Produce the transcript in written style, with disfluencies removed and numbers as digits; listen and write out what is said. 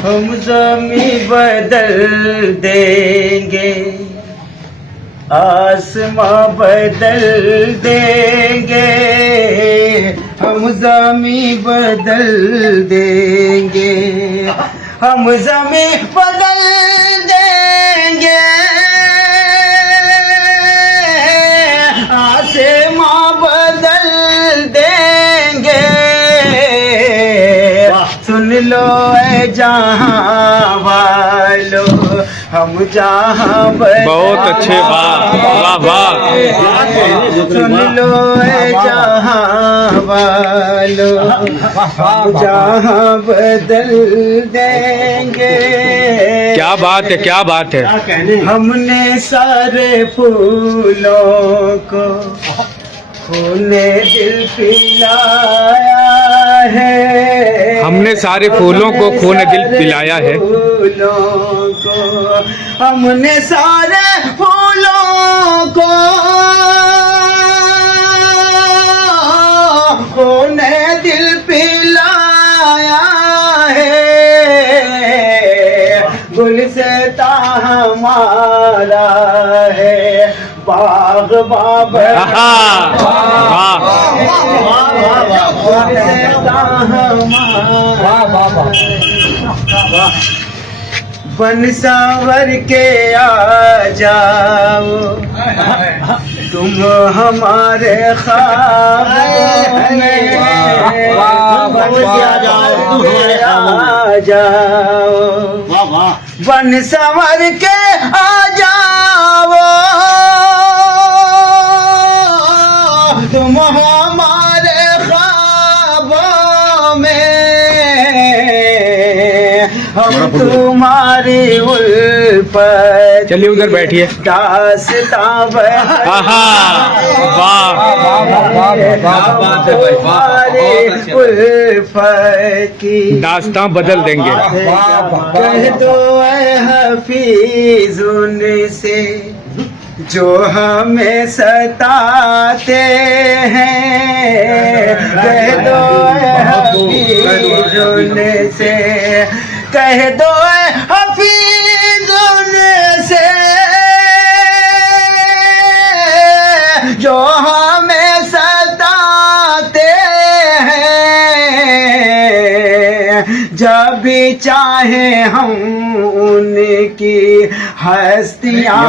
हम ज़मीं बदल देंगे, आसमां बदल देंगे, हम ज़मीं बदल देंगे, हम ज़मीं बदल देंगे, आसमां बदल देंगे। सुन लो ऐ जहां वालो, हम जहां बहुत अच्छे, वाह वाह वाह। सुन लो ऐ जहां वालो, हम जहां बदल देंगे। क्या बात है, क्या बात है। हमने सारे फूलों को खूने दिल पिलाया है, हमने सारे फूलों को खूने दिल पिलाया है, फूलों को हमने सारे फूलों को खूने दिल पिलाया है, गुलसिता हमारा है, बाग बाब बन सांवर के आ जाओ, तुम हमारे ख्वाब में, आ जाओ, बन सांवर के आ जाओ, तुम हमारे ख्वाबों में, हम तुम्हारी उल्फत। चलिए उधर बैठिए। दास्तां उल्फत की दास्तां बदल देंगे। कह दो ऐ हफीज उनसे जो हमें सताते हैं, कह दो ऐ हफीज उनसे, कह दो ऐ हफीज उनसे जो हमें सताते हैं, जब भी चाहे हम उनकी हस्तियां